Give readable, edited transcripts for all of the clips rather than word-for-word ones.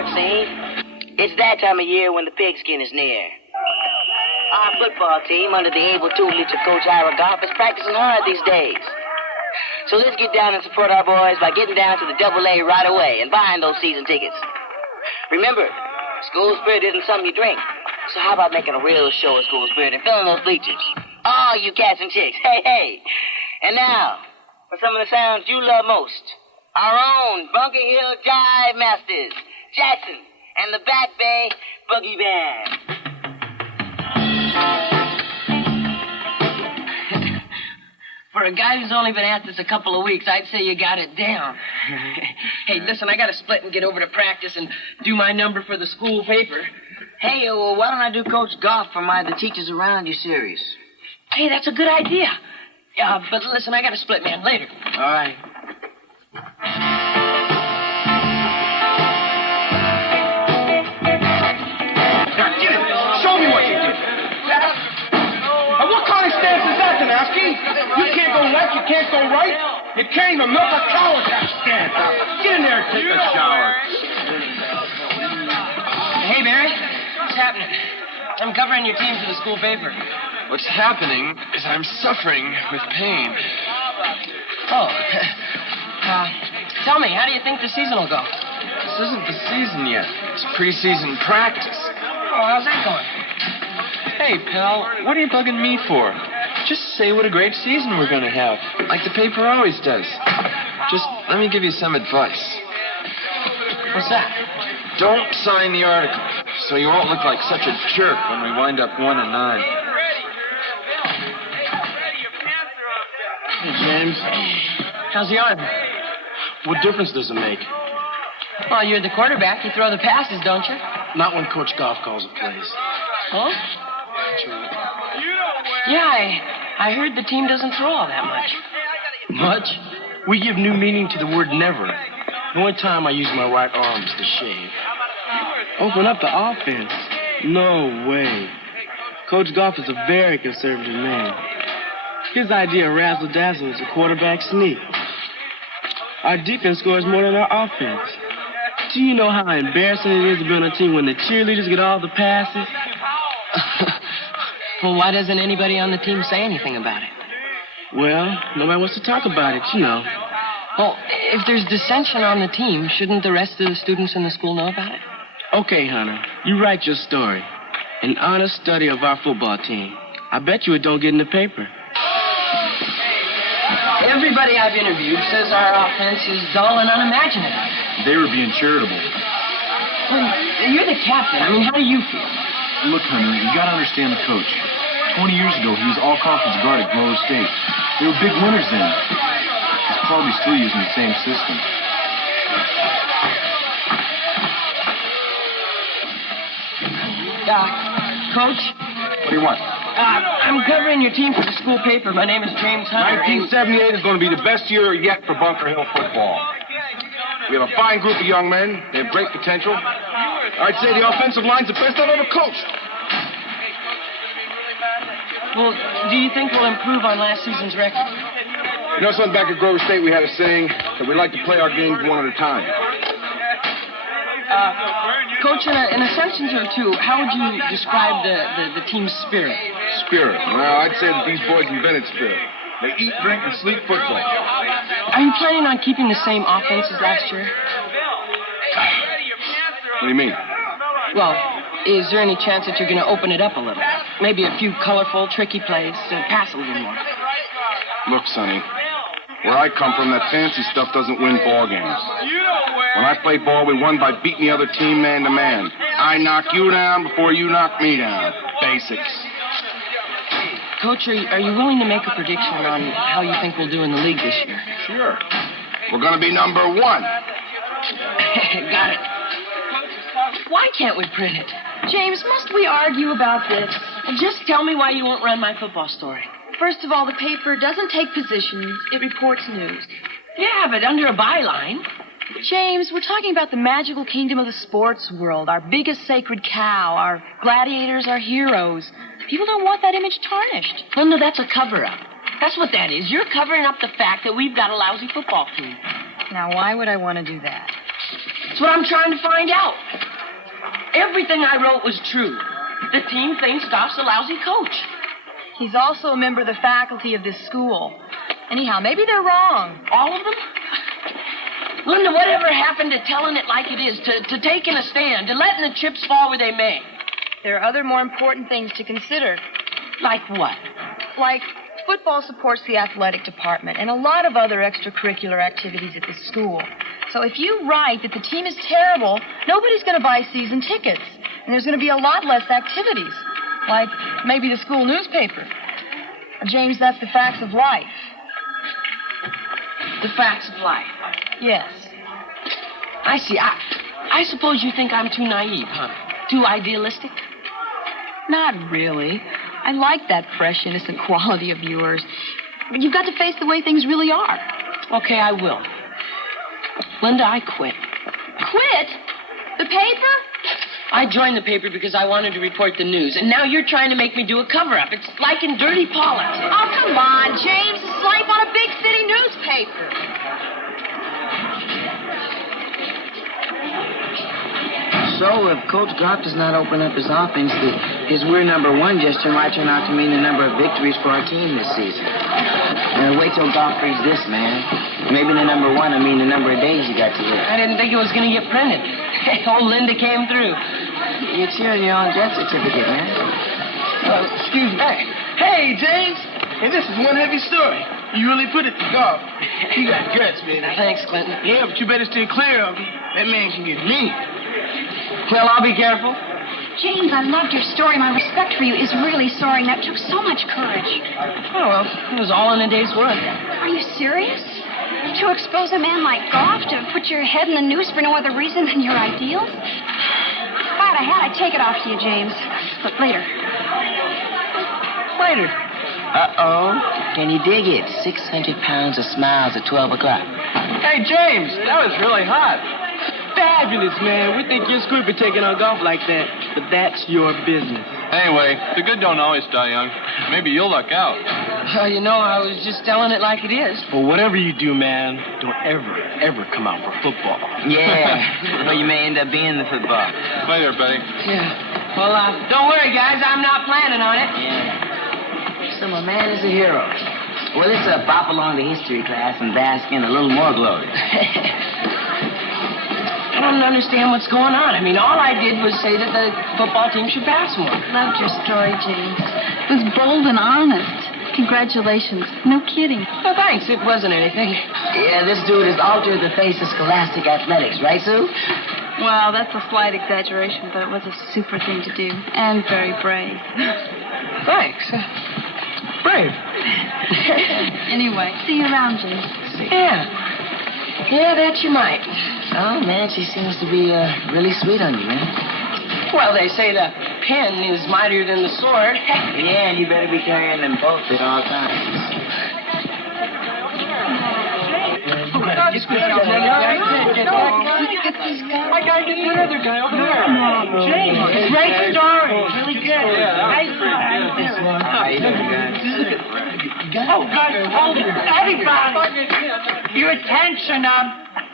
sports, see? It's that time of year when the pigskin is near. Our football team, under the able tutelage of Coach Ira Goff, is practicing hard these days. So let's get down and support our boys by getting down to the AA right away and buying those season tickets. Remember, school spirit isn't something you drink. So how about making a real show of school spirit and filling those bleachers? Oh, you cats and chicks, hey, hey. And now, for some of the sounds you love most, our own Bunker Hill Jive Masters, Jackson and the Back Bay Boogie Band. For a guy who's only been at this a couple of weeks, I'd say you got it down. Hey, listen, I gotta split and get over to practice and do my number for the school paper. Hey, well, why don't I do Coach Goff for my The Teachers Around You series? Hey, that's a good idea. But listen, I gotta split, man, later. All right. Now, get it. Show me what you did. What kind of stance is that, Danowski? You can't go left, you can't go right. You can't even milk a cow with that stance. Get in there and take a shower. Hey, Barry, what's happening? I'm covering your team for the school paper. What's happening is I'm suffering with pain. Oh. Tell me, how do you think the season will go? This isn't the season yet. It's preseason practice. Oh, how's that going? Hey, pal, what are you bugging me for? Just say what a great season we're going to have, like the paper always does. Just let me give you some advice. What's that? Don't sign the article, so you won't look like such a jerk when we wind up 1-9. Hey, James. How's the arm? What difference does it make? Well, you're the quarterback. You throw the passes, don't you? Not when Coach Goff calls the plays. Huh? That's right. Yeah, I heard the team doesn't throw all that much. Much? We give new meaning to the word never. The only time I use my right arm is to shave. Open up the offense. No way. Coach Goff is a very conservative man. His idea of razzle-dazzle is a quarterback sneak. Our defense scores more than our offense. Do you know how embarrassing it is to be on a team when the cheerleaders get all the passes? Well, why doesn't anybody on the team say anything about it? Well, nobody wants to talk about it, you know. Well, if there's dissension on the team, shouldn't the rest of the students in the school know about it? Okay, Hunter, you write your story. An honest study of our football team. I bet you it don't get in the paper. Everybody I've interviewed says our offense is dull and unimaginative. They were being charitable. Well, you're the captain. I mean, how do you feel? Look, Hunter, you gotta understand the coach. 20 years ago, he was all-conference guard at Grove State. They were big winners then. He's probably still using the same system. Coach? What do you want? I'm covering your team for the school paper. My name is James Hunter. 1978 is going to be the best year yet for Bunker Hill football. We have a fine group of young men. They have great potential. I'd say the offensive line's the best I've ever coached. Well, do you think we'll improve on last season's record? You know something, back at Grove State, we had a saying that we like to play our games one at a time. Coach, in a sentence or two, how would you describe the team's spirit? Spirit. Well, I'd say that these boys invented spirit. They eat, drink, and sleep football. Are you planning on keeping the same offense as last year? What do you mean? Well, is there any chance that you're going to open it up a little? Maybe a few colorful, tricky plays to pass a little more. Look, Sonny, where I come from, that fancy stuff doesn't win ball games. When I play ball, we won by beating the other team man to man. I knock you down before you knock me down. Basics. Coach, are you willing to make a prediction on how you think we'll do in the league this year? Sure. We're going to be number one. Got it. Why can't we print it? James, must we argue about this? Just tell me why you won't run my football story. First of all, the paper doesn't take positions. It reports news. Yeah, but under a byline. James, we're talking about the magical kingdom of the sports world, our biggest sacred cow, our gladiators, our heroes. People don't want that image tarnished. Well, no, that's a cover-up. That's what that is. You're covering up the fact that we've got a lousy football team. Now, why would I want to do that? That's what I'm trying to find out. Everything I wrote was true. The team thinks Goff's a lousy coach. He's also a member of the faculty of this school. Anyhow, maybe they're wrong. All of them? Linda, whatever happened to telling it like it is, to taking a stand, to letting the chips fall where they may? There are other more important things to consider. Like what? Like football supports the athletic department and a lot of other extracurricular activities at the school. So if you write that the team is terrible, nobody's going to buy season tickets. And there's going to be a lot less activities. Like maybe the school newspaper. James, that's the facts of life. The facts of life. Yes. I see. I suppose you think I'm too naive, huh? Too idealistic? Not really. I like that fresh, innocent quality of yours. But you've got to face the way things really are. Okay, I will. Linda, I quit. Quit? The paper? I joined the paper because I wanted to report the news, and now you're trying to make me do a cover-up. It's like in dirty politics. Oh, come on, James. It's life on a big city newspaper. So, if Coach Goff does not open up his offense, his we're number one gesture might turn out to mean the number of victories for our team this season. And wait till Goff reads this, man. Maybe the number one will mean the number of days you got to live. I didn't think it was going to get printed. Old Linda came through. You're cheering your own death certificate, man. Excuse me. Hey, James. Hey, this is one heavy story. You really put it to Goff. He got guts, man. Thanks, Clinton. Yeah, but you better stay clear of him. That man can get mean. Well, I'll be careful. James, I loved your story. My respect for you is really soaring. That took so much courage. Oh, well, it was all in a day's work. Are you serious? To expose a man like Goff, to put your head in the noose for no other reason than your ideals? If I had a hat, I'd take it off to you, James. But later. Later. Uh-oh. Can you dig it? 600 pounds of smiles at 12 o'clock. Hey, James, that was really hot. Fabulous, man. We think you're screwed for taking on Goff like that, but that's your business. Anyway, the good don't always die young. Maybe you'll luck out. You know, I was just telling it like it is. Well, whatever you do, man, don't ever come out for football. Yeah. Well, you may end up being the football. Later, buddy. Yeah. Well, don't worry, guys. I'm not planning on it. Yeah. So my man is a hero. Well, let's bop along to history class and bask in a little more glory. I don't understand what's going on. I mean, all I did was say that the football team should pass more. Loved your story, James. It was bold and honest. Congratulations. No kidding. Well, thanks. It wasn't anything. Yeah, this dude has altered the face of scholastic athletics, right, Sue? Well, that's a slight exaggeration, but it was a super thing to do. And very brave. Thanks. Brave. Anyway, see you around, James. Yeah. Yeah, that you might. Oh, man, she seems to be really sweet on you, man. Well, they say the pen is mightier than the sword. Yeah, and you better be carrying them both at all times. I gotta get the other guy over there. James, great story. Really good. How you doing, guys? Oh, good. Hold it. Everybody, your attention.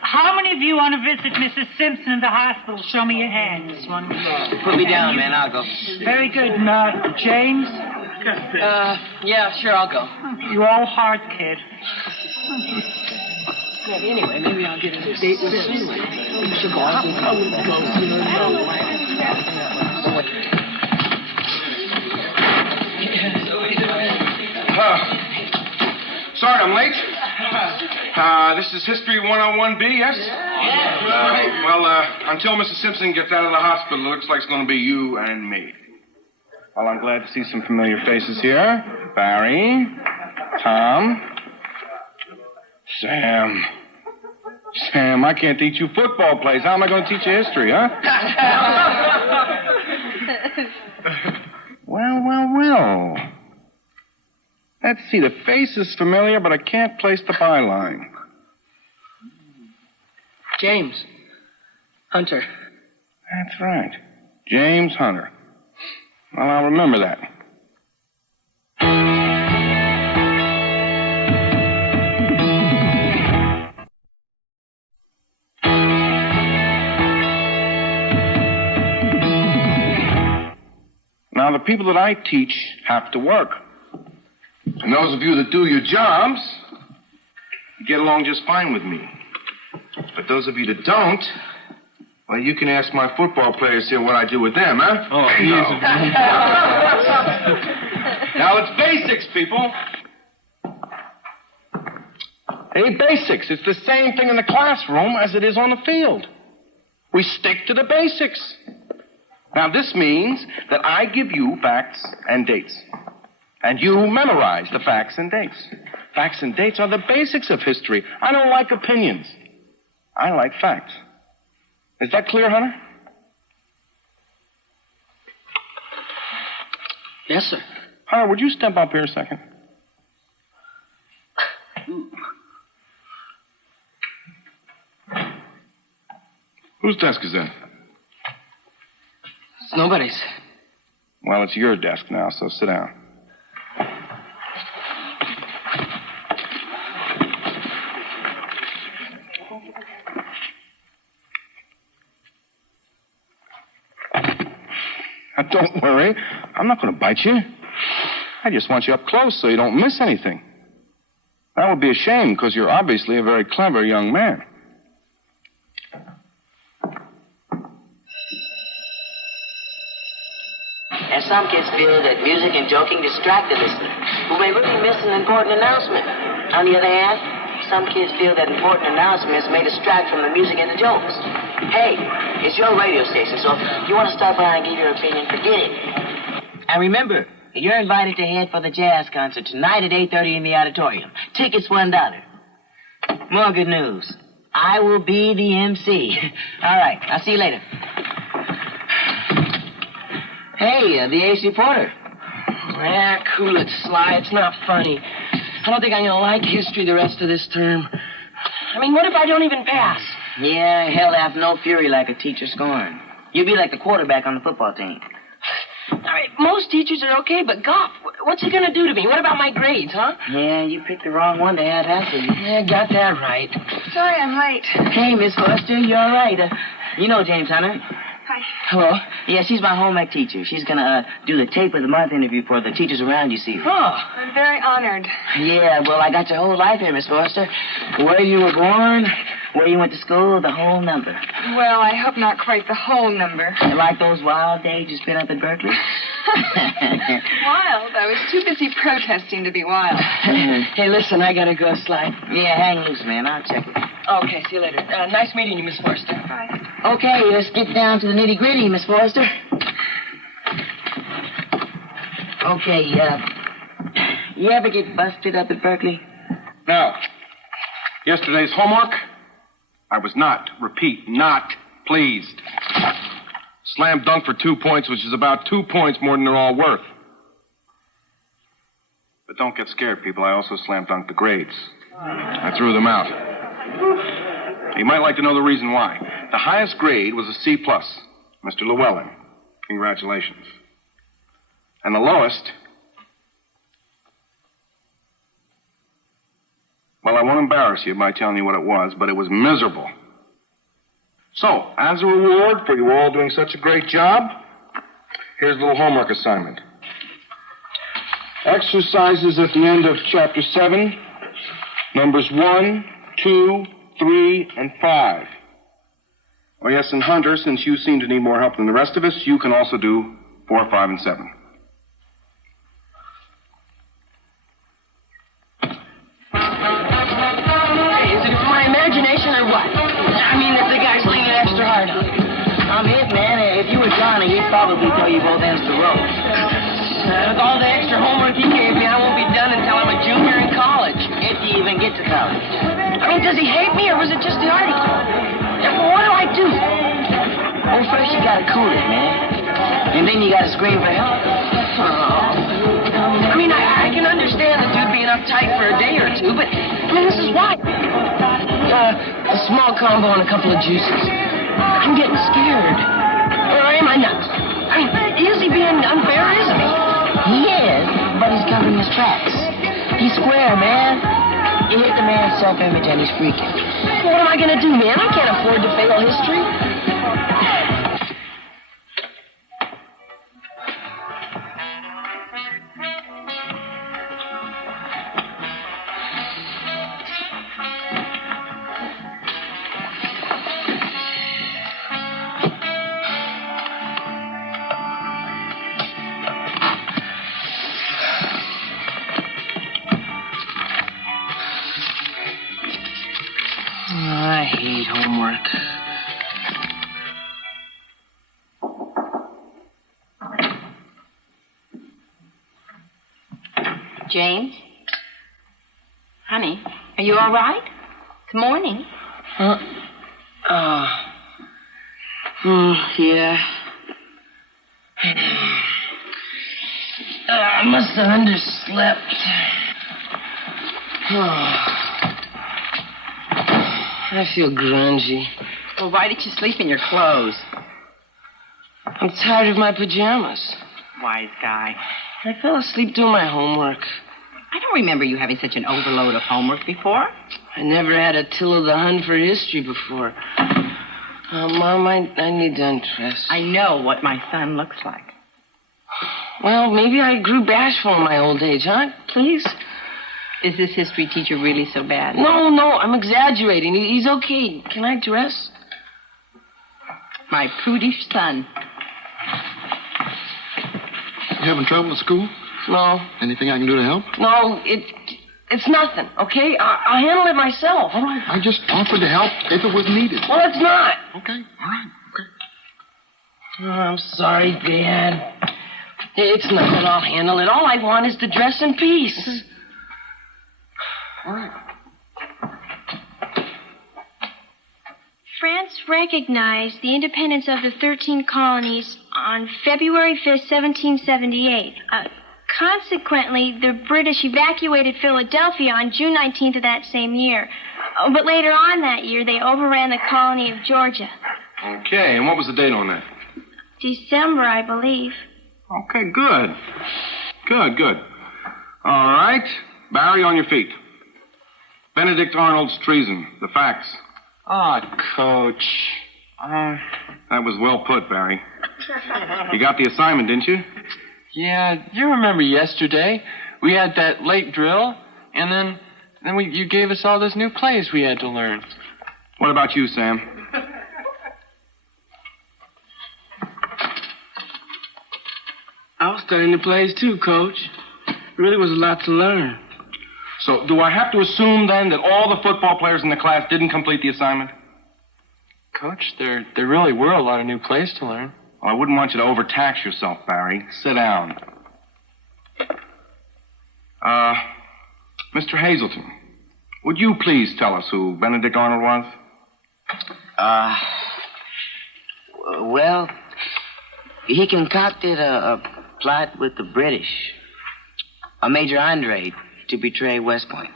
How many of you want to visit Mrs. Simpson in the hospital? Show me your hands. One. Put me down, man. I'll go. Very good. James? Yeah, sure, I'll go. You're all heart, kid. Yeah, anyway, maybe I'll get a date with him anyway. We should go out. I wouldn't go. Sorry, I'm late. This is History 101B, yes? Yeah. Well, until Mrs. Simpson gets out of the hospital, it looks like it's going to be you and me. Well, I'm glad to see some familiar faces here. Barry, Tom, Sam. Sam, I can't teach you football plays. How am I going to teach you history, huh? Well. Let's see, the face is familiar, but I can't place the byline. James Hunter. That's right. James Hunter. Well, I'll remember that. people that I teach have to work. And those of you that do your jobs, you get along just fine with me. But those of you that don't, well, you can ask my football players here what I do with them, huh? Oh, he is. Now, it's basics, people. Hey, basics. It's the same thing in the classroom as it is on the field. We stick to the basics. Now, this means that I give you facts and dates. And you memorize the facts and dates. Facts and dates are the basics of history. I don't like opinions. I like facts. Is that clear, Hunter? Yes, sir. Hunter, would you step up here a second? Whose desk is that? It's nobody's. Well, it's your desk now, so sit down. Now, don't worry. I'm not going to bite you. I just want you up close so you don't miss anything. That would be a shame, because you're obviously a very clever young man. And some kids feel that music and joking distract the listener, who may really miss an important announcement. On the other hand, some kids feel that important announcements may distract from the music and the jokes. Hey, it's your radio station, so if you want to stop by and give your opinion, forget it. And remember, you're invited to head for the jazz concert tonight at 8:30 in the auditorium. Tickets $1. More good news. I will be the MC. All right, I'll see you later. Hey, the ace reporter. Ah, cool it, Sly. It's not funny. I don't think I'm going to like history the rest of this term. I mean, what if I don't even pass? Yeah, hell, have no fury like a teacher scorned. You'll be like the quarterback on the football team. All right, most teachers are okay, but Goff, what's he going to do to me? What about my grades, huh? Yeah, you picked the wrong one to have after you. Yeah, got that right. Sorry I'm late. Hey, Miss Foster, you're all right. You know James Hunter. Hi. Hello? Yeah, she's my home ec teacher. She's going to do the tape of the month interview for the teachers around you see. Oh. I'm very honored. Yeah, well, I got your whole life here, Miss Foster. Where you were born, where you went to school, the whole number. Well, I hope not quite the whole number. And like those wild days you spent up at Berkeley? Wild? I was too busy protesting to be wild. Hey, listen, I got to go, Sly. Yeah, hang loose, man. I'll check it. Okay, see you later. Nice meeting you, Miss Forrester. Bye. Okay, let's get down to the nitty-gritty, Miss Forrester. Okay, you ever get busted up at Berkeley? Now, yesterday's homework, I was not, repeat, not pleased. Slam dunk for 2 points, which is about 2 points more than they're all worth. But don't get scared, people. I also slam dunked the grades. I threw them out. You might like to know the reason why. The highest grade was a C+, Mr. Llewellyn. Congratulations. And the lowest, well, I won't embarrass you by telling you what it was, but it was miserable. So, as a reward for you all doing such a great job, here's a little homework assignment. Exercises at the end of Chapter 7, numbers 1, 2, 3, and 5. Oh, yes, and Hunter, since you seem to need more help than the rest of us, you can also do 4, 5, and 7. Hey, is it my imagination or what? I mean, if the guy's leaning extra hard on you. It, man. If you were Johnny, he'd probably throw you both ends of the rope. With all the extra homework he gave me, I won't be done until I'm a junior in college. If you even get to college. I mean, does he hate me, or was it just the article? Yeah, what do I do? Well, first you gotta cool it, man. And then you gotta scream for help. I mean, I can understand the dude being uptight for a day or two, but, I mean, this is why. A small combo and a couple of juices. I'm getting scared. Or am I not? I mean, is he being unfair, isn't he? He is, but he's covering his tracks. He's square, man. You hit the man's self-image and he's freaking. What am I going to do, man? I can't afford to fail history. I hate homework. James? Honey, are you all right? It's morning. Yeah. I must have underslept. I feel grungy. Well, why did you sleep in your clothes? I'm tired of my pajamas. Wise guy. I fell asleep doing my homework. I don't remember you having such an overload of homework before. I never had Attila the Hun for history before. Mom, I need to undress. I know what my son looks like. Well, maybe I grew bashful in my old age, huh? Please? Is this history teacher really so bad? No, I'm exaggerating. He's okay. Can I dress? My prudish son. You having trouble at school? No. Anything I can do to help? No, it's nothing, okay? I'll handle it myself. All right. I just offered to help if it was needed. Well, it's not. Okay. All right. Okay. Oh, I'm sorry, Dad. It's nothing. I'll handle it. All I want is to dress in peace. All right. France recognized the independence of the 13 colonies on February 5th, 1778. Consequently, the British evacuated Philadelphia on June 19th of that same year. But later on that year, they overran the colony of Georgia. Okay, and what was the date on that? December, I believe. Okay, good. Good. All right. Barry, on your feet. Benedict Arnold's treason. The facts. Coach. That was well put, Barry. You got the assignment, didn't you? Yeah, you remember yesterday. We had that late drill, and then you gave us all those new plays we had to learn. What about you, Sam? I was studying the plays too, Coach. Really was a lot to learn. So, do I have to assume, then, that all the football players in the class didn't complete the assignment? Coach, there really were a lot of new plays to learn. Well, I wouldn't want you to overtax yourself, Barry. Sit down. Mr. Hazelton, would you please tell us who Benedict Arnold was? Well, he concocted a plot with the British. Major Andre to betray West Point.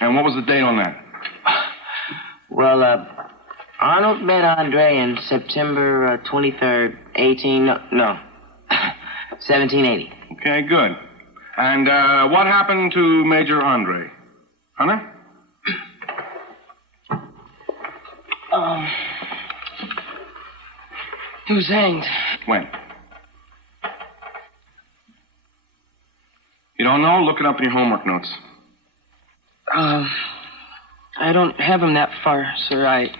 And what was the date on that? Well, Arnold met Andre in September 23rd, 1780. Okay, good. And what happened to Major Andre? Hunter? He was hanged. When? You don't know? Look it up in your homework notes. I don't have him that far, sir. I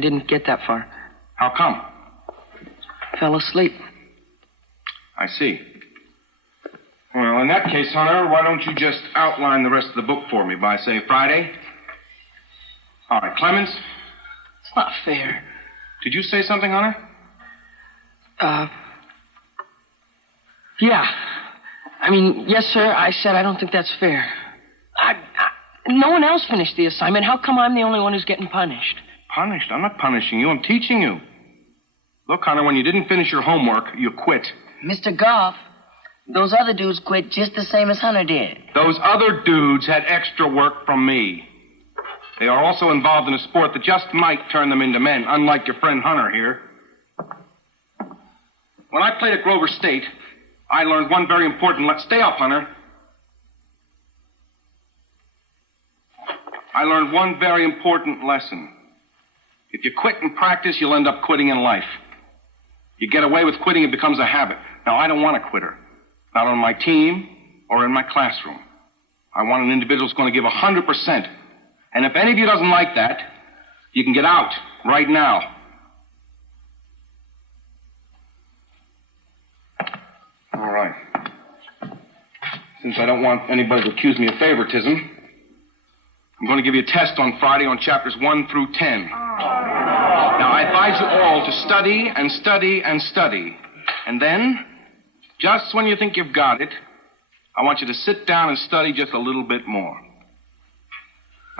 didn't get that far. How come? Fell asleep. I see. Well, in that case, Hunter, why don't you just outline the rest of the book for me by, say, Friday? All right, Clemens? It's not fair. Did you say something, Hunter? Yeah. I mean, yes, sir, I said I don't think that's fair. No one else finished the assignment. How come I'm the only one who's getting punished? Punished? I'm not punishing you. I'm teaching you. Look, Hunter, when you didn't finish your homework, you quit. Mr. Goff, those other dudes quit just the same as Hunter did. Those other dudes had extra work from me. They are also involved in a sport that just might turn them into men, unlike your friend Hunter here. When I played at Grover State, I learned one very important Stay up, Hunter. I learned one very important lesson. If you quit in practice, you'll end up quitting in life. You get away with quitting, it becomes a habit. Now, I don't want a quitter. Not on my team or in my classroom. I want an individual who's going to give 100%. And if any of you doesn't like that, you can get out right now. All right. Since I don't want anybody to accuse me of favoritism, I'm going to give you a test on Friday on chapters 1 through 10. Now, I advise you all to study and study and study. And then, just when you think you've got it, I want you to sit down and study just a little bit more.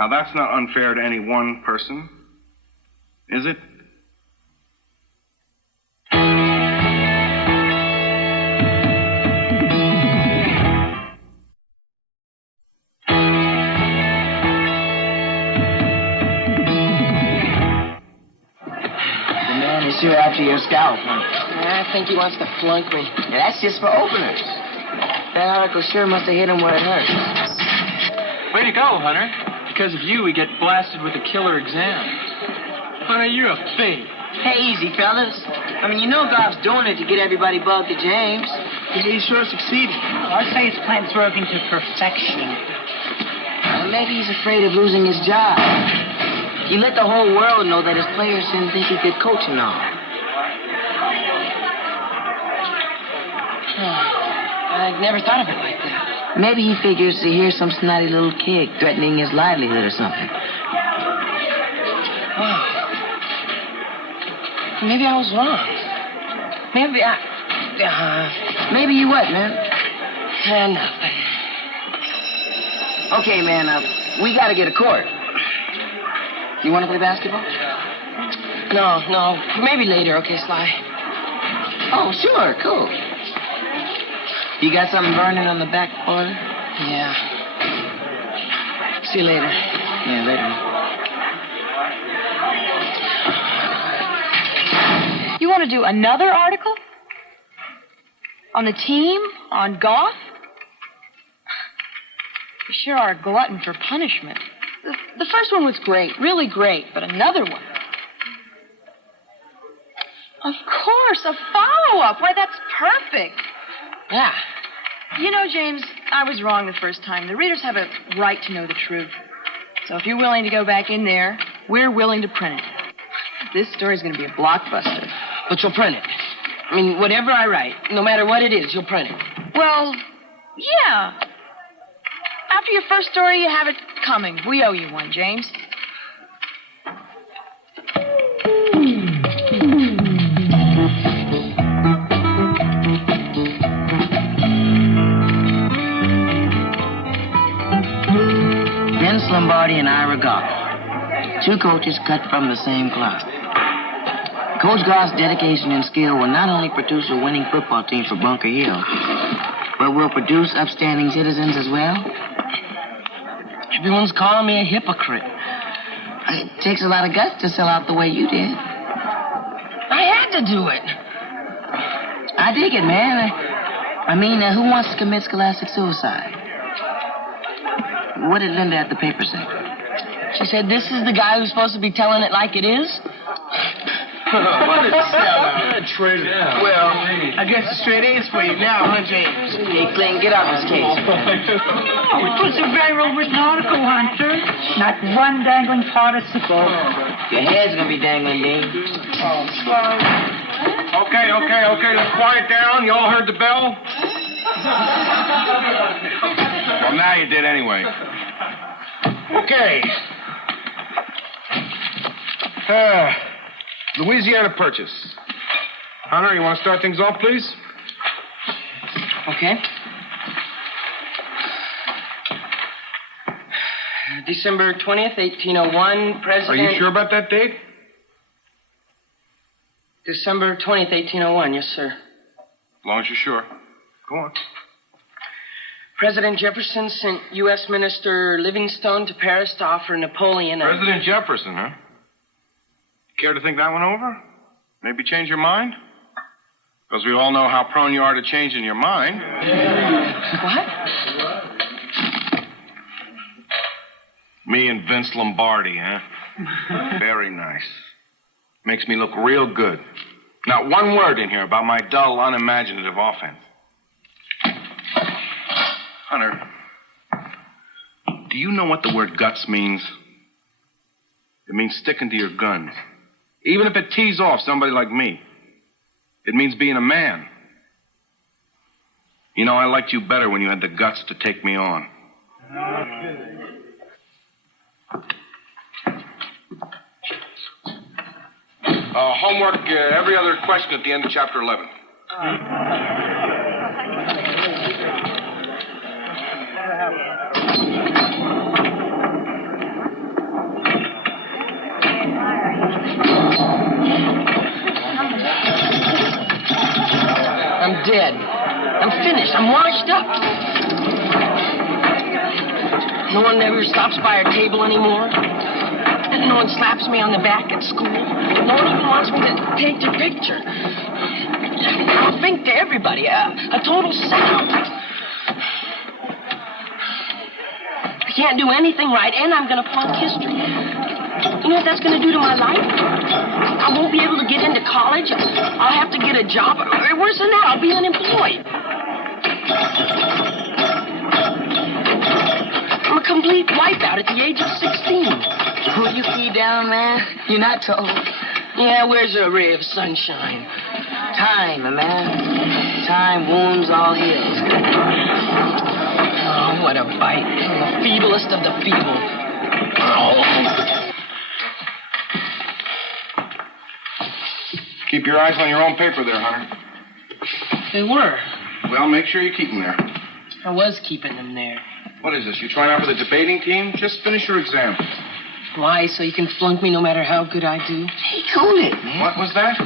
Now, that's not unfair to any one person, is it? You're after your scalp, huh? I think he wants to flunk me. Yeah, that's just for openers. That article sure must have hit him where it hurt. Way to go, Hunter. Because of you, we get blasted with a killer exam. Hunter, you're a fiend. Hey, easy, fellas. I mean, you know Goff's doing it to get everybody bugged to James. He's sure succeeding. I'd say his plan's working to perfection. Maybe he's afraid of losing his job. He let the whole world know that his players didn't think he could coach and all. I never thought of it like that. Maybe he figures to hear some snotty little kid threatening his livelihood or something. Wow. Maybe I was wrong. Maybe Maybe you what, man? Nothing. Okay, man, we gotta get a court. You want to play basketball? No. Maybe later, okay, Sly? Oh, sure, cool. You got something burning on the back border? Yeah. See you later. Yeah, later. You want to do another article? On the team? On Goff? You sure are a glutton for punishment. The first one was great, really great, but another one. Of course, a follow-up. Why, that's perfect. Yeah. You know, James, I was wrong the first time. The readers have a right to know the truth. So if you're willing to go back in there, we're willing to print it. This story's going to be a blockbuster. But you'll print it. I mean, whatever I write, no matter what it is, you'll print it. Well, yeah. After your first story, you have it coming. We owe you one, James. Vince Lombardi and Ira Goff. Two coaches cut from the same cloth. Coach Goff's dedication and skill will not only produce a winning football team for Bunker Hill, but will produce upstanding citizens as well. Everyone's calling me a hypocrite. It takes a lot of guts to sell out the way you did. I had to do it. I dig it, man. I mean, who wants to commit scholastic suicide? What did Linda at the paper say? She said, this is the guy who's supposed to be telling it like it is? What a sellout. What a traitor. Yeah. Well, I guess the straight A's for you now, huh, James? Hey, Clayton, get off this case. Oh, it was a very well-written article, Hunter. Not one dangling participle. Your head's gonna be dangling, Dean. Okay, let's quiet down. You all heard the bell? Well, now you did anyway. Okay. Louisiana Purchase. Hunter, you want to start things off, please? Okay. December 20th, 1801, President... Are you sure about that date? December 20th, 1801, yes, sir. As long as you're sure. Go on. President Jefferson sent U.S. Minister Livingstone to Paris to offer Napoleon a... President Jefferson, huh? Care to think that one over? Maybe change your mind? Because we all know how prone you are to changing your mind. What? Me and Vince Lombardi, huh? Very nice. Makes me look real good. Not one word in here about my dull, unimaginative offense. Hunter, do you know what the word guts means? It means sticking to your guns. Even if it tees off somebody like me. It means being a man. You know, I liked you better when you had the guts to take me on. Homework, every other question at the end of chapter 11. I'm dead. I'm finished. I'm washed up. No one ever stops by our table anymore. No one slaps me on the back at school. No one even wants me to take their picture. I'll think to everybody. A total sellout. I can't do anything right, and I'm going to flunk history. You know what that's going to do to my life? I won't be able to get into college. I'll have to get a job. Or worse than that, I'll be unemployed. I'm a complete wipeout at the age of 16. Will you key down, man? You're not told. Yeah, where's a ray of sunshine? Time, man. Time wounds all heals. Oh, what a bite. The feeblest of the feeble. Oh. Keep your eyes on your own paper there, Hunter. They were. Well, make sure you keep them there. I was keeping them there. What is this? You trying out for the debating team? Just finish your exam. Why? So you can flunk me no matter how good I do? Hey, cool it, man. What was that?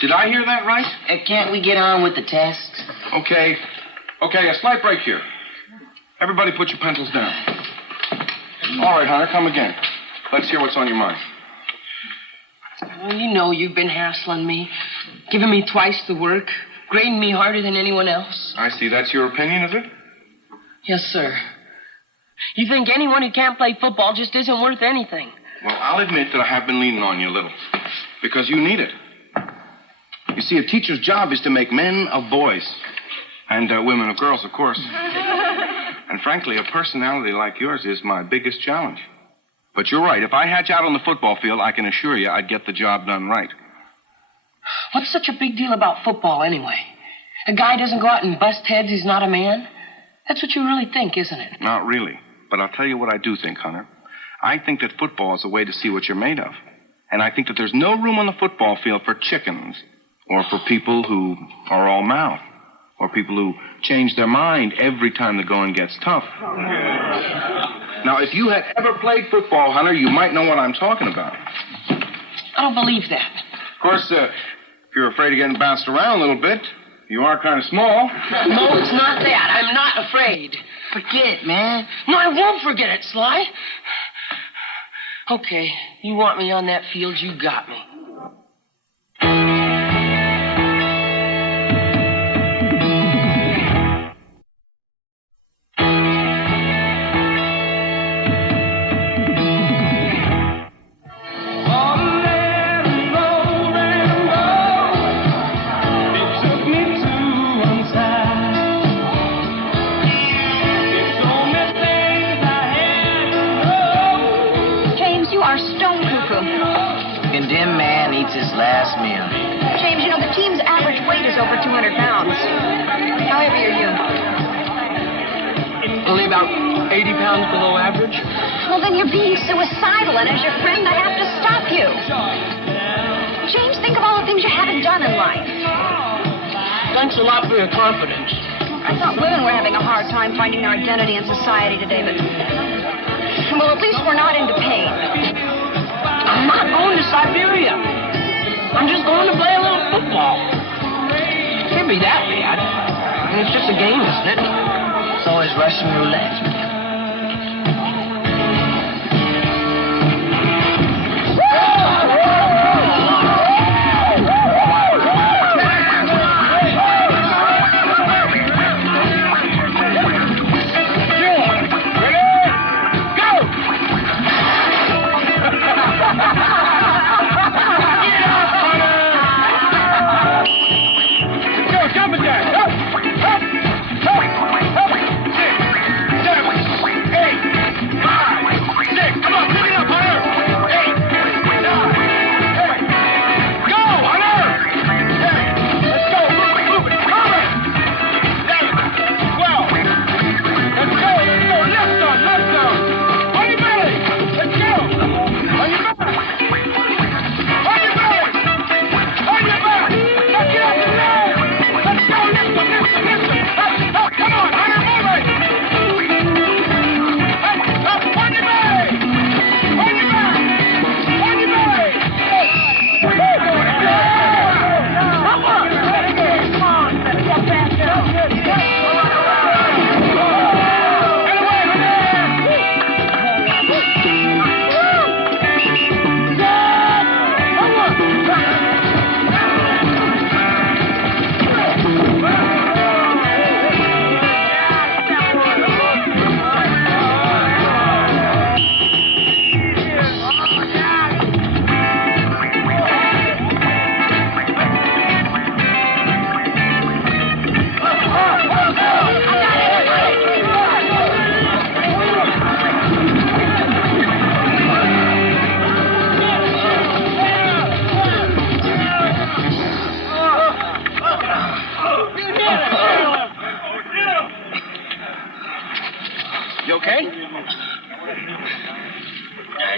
Did I hear that right? Can't we get on with the test? Okay, a slight break here. Everybody put your pencils down. All right, Hunter, come again. Let's hear what's on your mind. Well, you know you've been hassling me, giving me twice the work, grading me harder than anyone else. I see. That's your opinion, is it? Yes, sir. You think anyone who can't play football just isn't worth anything? Well, I'll admit that I have been leaning on you a little. Because you need it. You see, a teacher's job is to make men of boys. And women of girls, of course. And frankly, a personality like yours is my biggest challenge. But you're right. If I had you out on the football field, I can assure you I'd get the job done right. What's such a big deal about football, anyway? A guy doesn't go out and bust heads, he's not a man? That's what you really think, isn't it? Not really. But I'll tell you what I do think, Hunter. I think that football is a way to see what you're made of. And I think that there's no room on the football field for chickens, or for people who are all mouth, or people who change their mind every time the going gets tough. Now, if you had ever played football, Hunter, you might know what I'm talking about. I don't believe that. Of course, if you're afraid of getting bounced around a little bit, you are kind of small. No, it's not that. I'm not afraid. Forget it, man. No, I won't forget it, Sly. Okay, you want me on that field, you got me. Condemned man eats his last meal. James, you know, the team's average weight is over 200 pounds. How heavy are you? Only about 80 pounds below average. Well, then you're being suicidal, and as your friend, I have to stop you. James, think of all the things you haven't done in life. Thanks a lot for your confidence. I thought women were having a hard time finding their identity in society today, but... Well, at least we're not into pain. I'm not going to Siberia. I'm just going to play a little football. Can't be that bad. And it's just a game, isn't it? So is Russian roulette.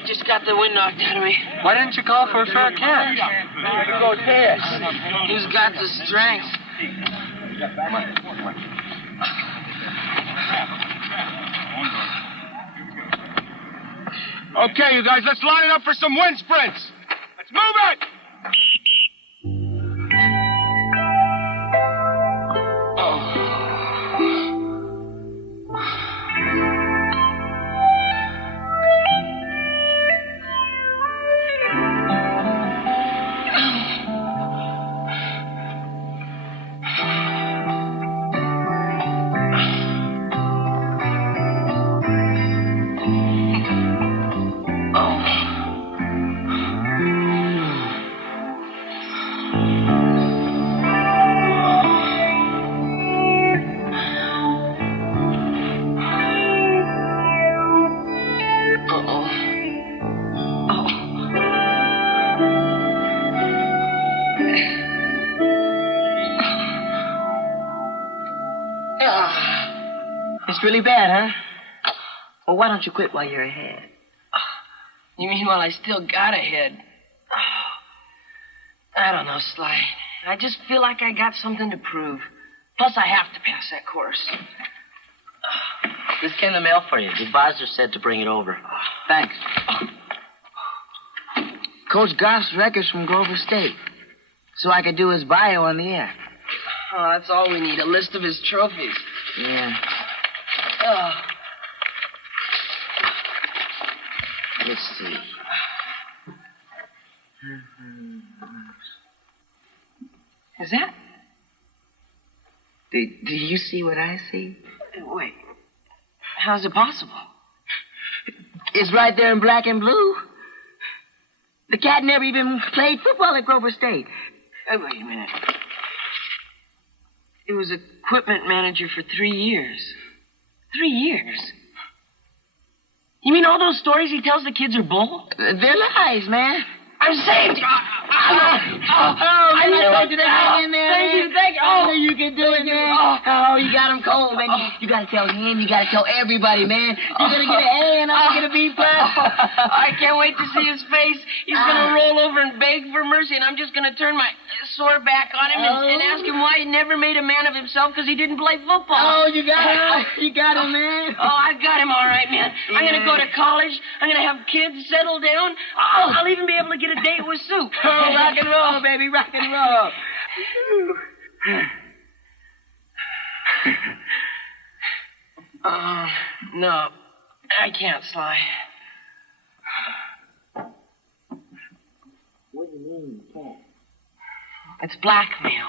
I just got the wind knocked out of me. Why didn't you call for a fair catch? Yes. Who's got the strength? Okay, you guys, let's line it up for some wind sprints. Let's move it! It's really bad, huh? Well, why don't you quit while you're ahead? You mean while I still got ahead? I don't know, Sly. I just feel like I got something to prove. Plus, I have to pass that course. This came in the mail for you. The advisor said to bring it over. Thanks. Coach Goff's records from Grover State. So I could do his bio on the air. Oh, that's all we need, a list of his trophies. Yeah. Let's see. Is that? Do you see what I see? Wait. How's it possible? It's right there in black and blue. The cat never even played football at Grover State. Oh, wait a minute. He was equipment manager for 3 years. 3 years? You mean all those stories he tells the kids are bull? They're lies, man. I'm saying... I told you to hang in there. Thank you. Oh, you can do it, man. Oh, you got him cold, man. You got to tell him. You got to tell everybody, man. You're going to get an A and I'm going to get a B+. I can't wait to see his face. He's going to roll over and beg for mercy, and I'm just going to turn my sword back on him and ask him why he never made a man of himself because he didn't play football. Oh, you got him. You got him, man. Oh, I got him all right, man. I'm going to go to college. I'm going to have kids, settle down. I'll even be able to get a date with Sue. Oh, rock and roll, baby, rock and roll. No, I can't, Sly. What do you mean you can't? It's blackmail.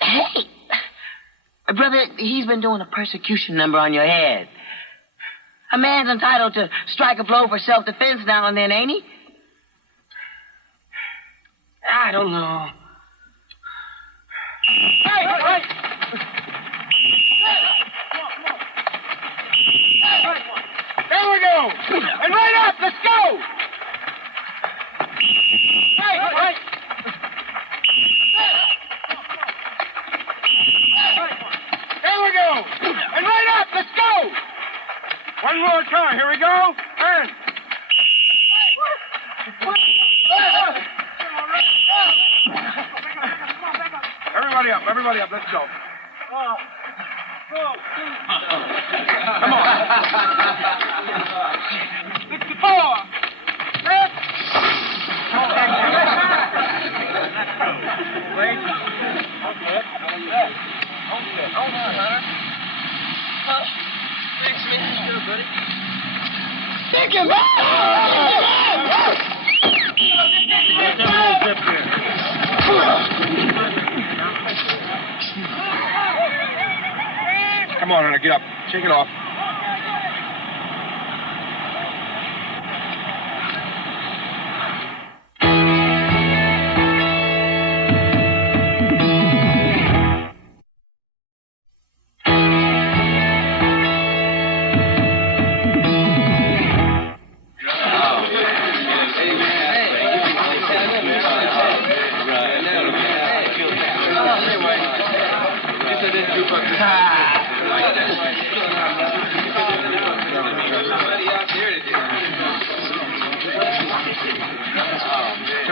Hey! Brother, he's been doing a persecution number on your head. A man's entitled to strike a blow for self-defense now and then, ain't he? I don't know. Hey! There we go! And right up! Let's go! Hey! There we go! And right up! Let's go! One more time. Here we go. And... Everybody up. Let's go. Come on. 64. Wait. Hold on, Hunter. Thanks, man. Good, buddy. Take him Come on, Hunter, get up. Shake it off.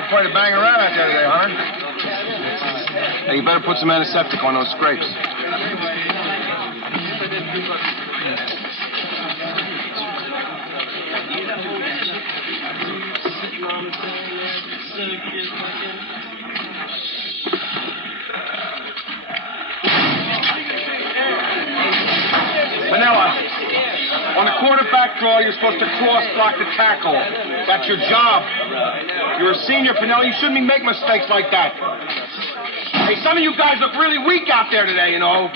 quite a bang around out there today, Hunter. Hey, you better put some antiseptic on those scrapes. Manila, on the quarterback draw, you're supposed to cross-block the tackle. That's your job. You're a senior, Pinella. You shouldn't make mistakes like that. Hey, some of you guys look really weak out there today, you know.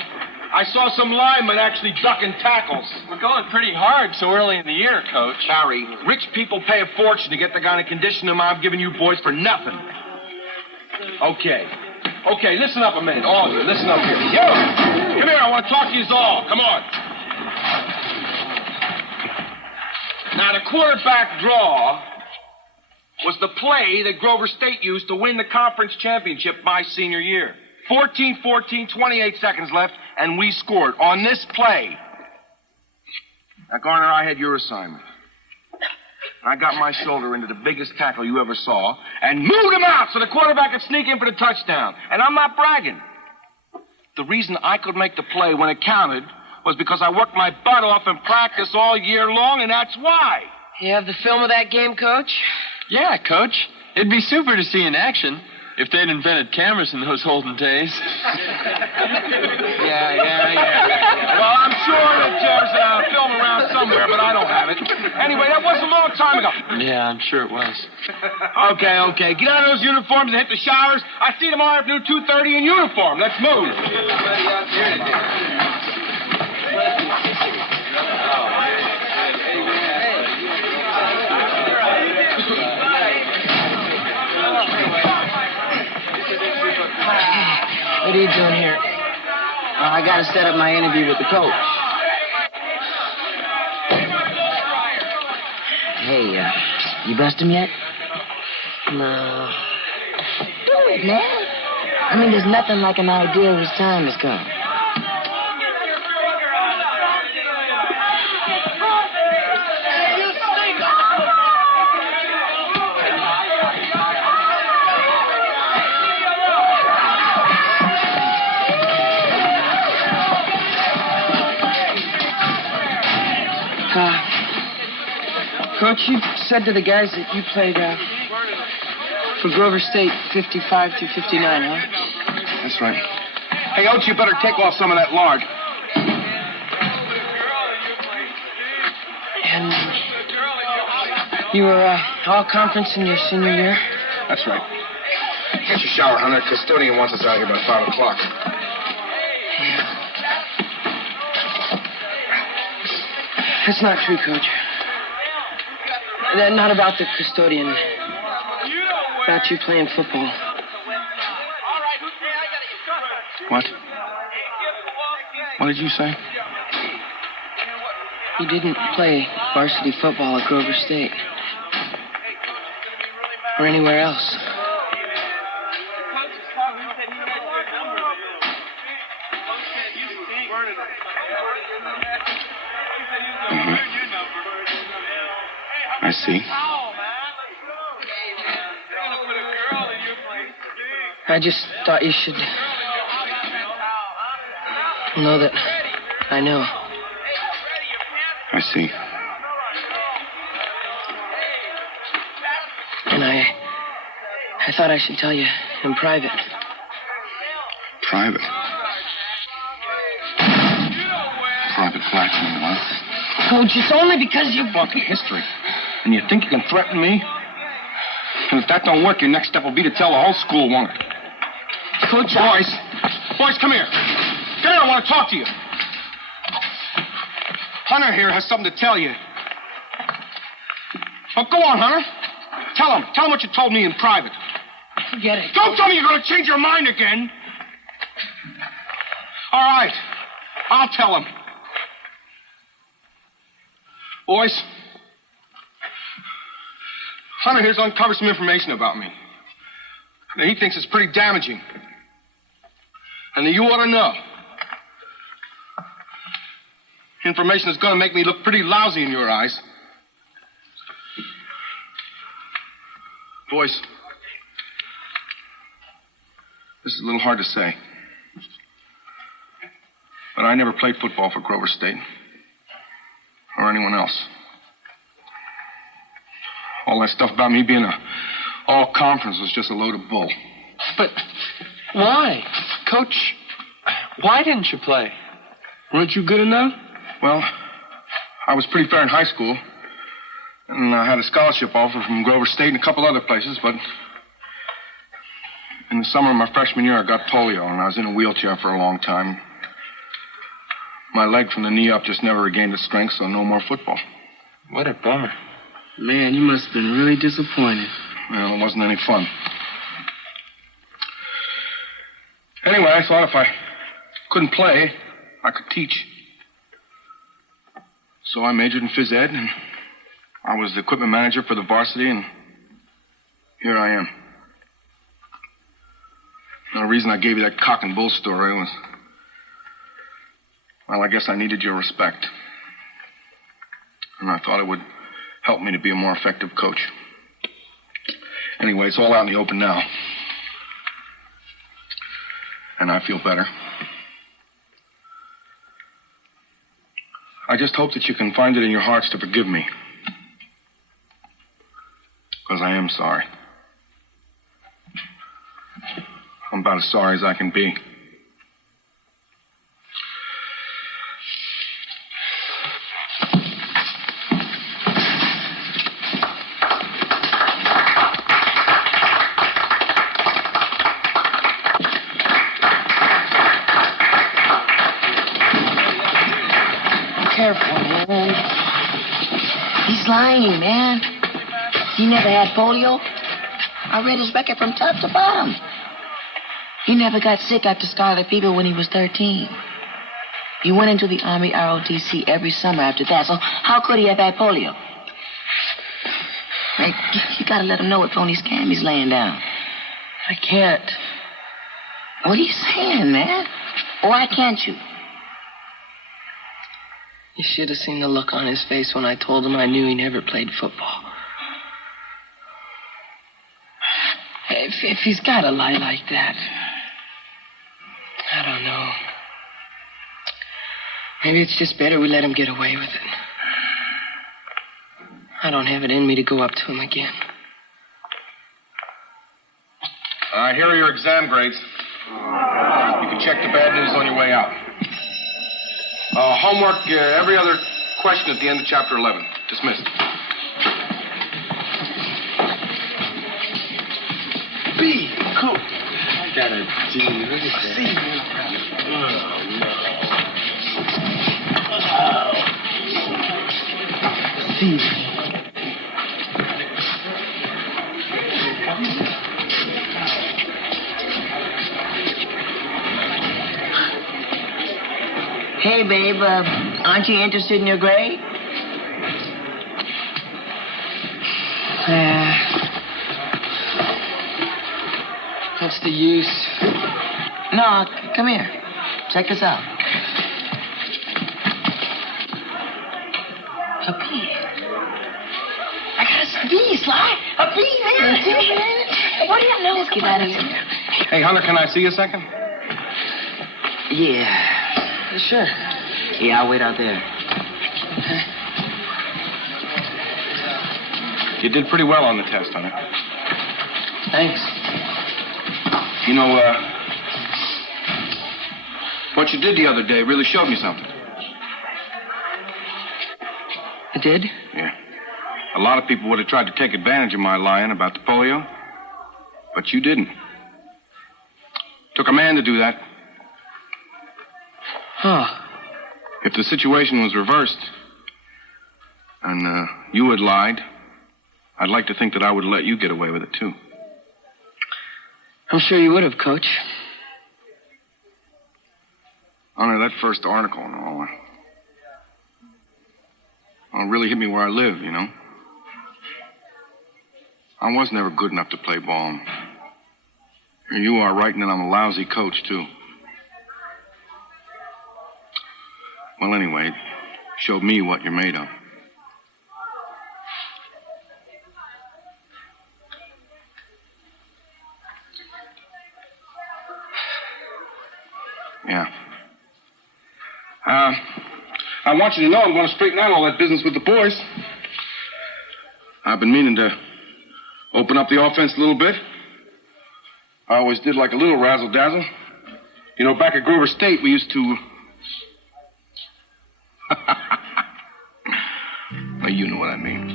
I saw some linemen actually ducking tackles. We're going pretty hard so early in the year, Coach. Harry, rich people pay a fortune to get the kind of conditioning I'm giving you boys for nothing. Okay, listen up a minute. All of you, listen up here. You! Come here, I want to talk to you all. Come on. Now, the quarterback draw was the play that Grover State used to win the conference championship my senior year. 14-14, 28 seconds left, and we scored on this play. Now, Garner, I had your assignment. I got my shoulder into the biggest tackle you ever saw and moved him out so the quarterback could sneak in for the touchdown. And I'm not bragging. The reason I could make the play when it counted was because I worked my butt off in practice all year long, and that's why. You have the film of that game, Coach? Yeah, Coach. It'd be super to see in action if they'd invented cameras in those olden days. Yeah. Well, I'm sure that there's a film around somewhere, but I don't have it. Anyway, that was a long time ago. Yeah, I'm sure it was. Okay. Get out of those uniforms and hit the showers. I see you tomorrow afternoon, 2:30 in uniform. Let's move. What are you doing here? I got to set up my interview with the coach. Hey, you bust him yet? No. Do it, man. I mean, there's nothing like an idea whose time has come. Coach, you said to the guys that you played for Grover State 55 through 59, huh? That's right. Hey, Oates, you better take off some of that lard. And you were all conference in your senior year? That's right. Get your shower, Hunter. Custodian wants us out here by 5 o'clock. Yeah. That's not true, Coach. Not about the custodian. About you playing football. What? What did you say? You didn't play varsity football at Grover State. Or anywhere else. I see. I just thought you should know that I know. I see. And I thought I should tell you in private. Private? Private blackmail, huh? Coach, it's only because you... Fucking history. And you think you can threaten me? And if that don't work, your next step will be to tell the whole school, won't it? Coach, Boys, come here. Come here, I want to talk to you. Hunter here has something to tell you. Oh, go on, Hunter. Tell him what you told me in private. Forget it. Don't tell me you're going to change your mind again. All right, I'll tell him. Boys, Hunter here's uncovered some information about me that he thinks is pretty damaging. And that you ought to know. Information that's going to make me look pretty lousy in your eyes. Boys, This is a little hard to say. But I never played football for Grover State. Or anyone else. All that stuff about me being a all-conference was just a load of bull. But why? Coach, why didn't you play? Weren't you good enough? Well, I was pretty fair in high school. And I had a scholarship offer from Grover State and a couple other places, but in the summer of my freshman year, I got polio, and I was in a wheelchair for a long time. My leg from the knee up just never regained its strength, so no more football. What a bummer. Man, you must have been really disappointed. Well, it wasn't any fun. Anyway, I thought if I couldn't play, I could teach. So I majored in phys ed, and I was the equipment manager for the varsity, and here I am. The reason I gave you that cock and bull story was, well, I guess I needed your respect. And I thought it would help me to be a more effective coach. Anyway, it's all out in the open now. And I feel better. I just hope that you can find it in your hearts to forgive me. Because I am sorry. I'm about as sorry as I can be. Careful, man. He's lying, man. He never had polio. I read his record from top to bottom. He never got sick after scarlet fever when he was 13. He went into the Army ROTC every summer after that, so how could he have had polio? Hey, you gotta let him know if only Scammy's laying down. I can't. What are you saying, man? Why can't you? You should have seen the look on his face when I told him I knew he never played football. If he's got to lie like that, I don't know. Maybe it's just better we let him get away with it. I don't have it in me to go up to him again. Here are your exam grades. You can check the bad news on your way out. Homework, every other question at the end of chapter 11. Dismissed. B, cool. I got a D. Look at that. Hey, babe, aren't you interested in your grade? What's the use? No, come here. Check this out. A B. I got a B, Sly. A B, man. What do you know? Let's get out of here. Hey, Hunter, can I see you a second? Yeah. Sure. Yeah, I'll wait out there. You did pretty well on the test, Hunter. Thanks. You know, what you did the other day really showed me something. It did? Yeah. A lot of people would have tried to take advantage of my lying about the polio, but you didn't. Took a man to do that. Huh. If the situation was reversed and you had lied, I'd like to think that I would have let you get away with it, too. I'm sure you would have, Coach. Hunter, that first article and all, really hit me where I live, you know. I was never good enough to play ball. Here you are writing that I'm a lousy coach, too. Well, anyway, it showed me what you're made of. Yeah. I want you to know I'm going to straighten out all that business with the boys. I've been meaning to open up the offense a little bit. I always did like a little razzle-dazzle. You know, back at Grover State, we used to... Well, you know what I mean.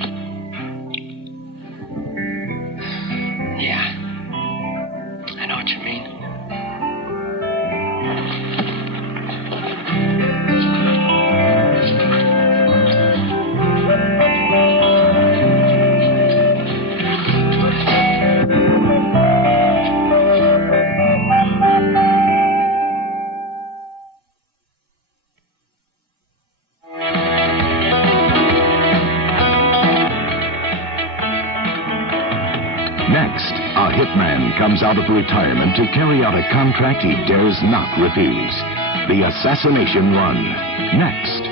Yeah. I know what you mean. Next, a hitman comes out of retirement to carry out a contract he dares not refuse. The Assassination Run. Next.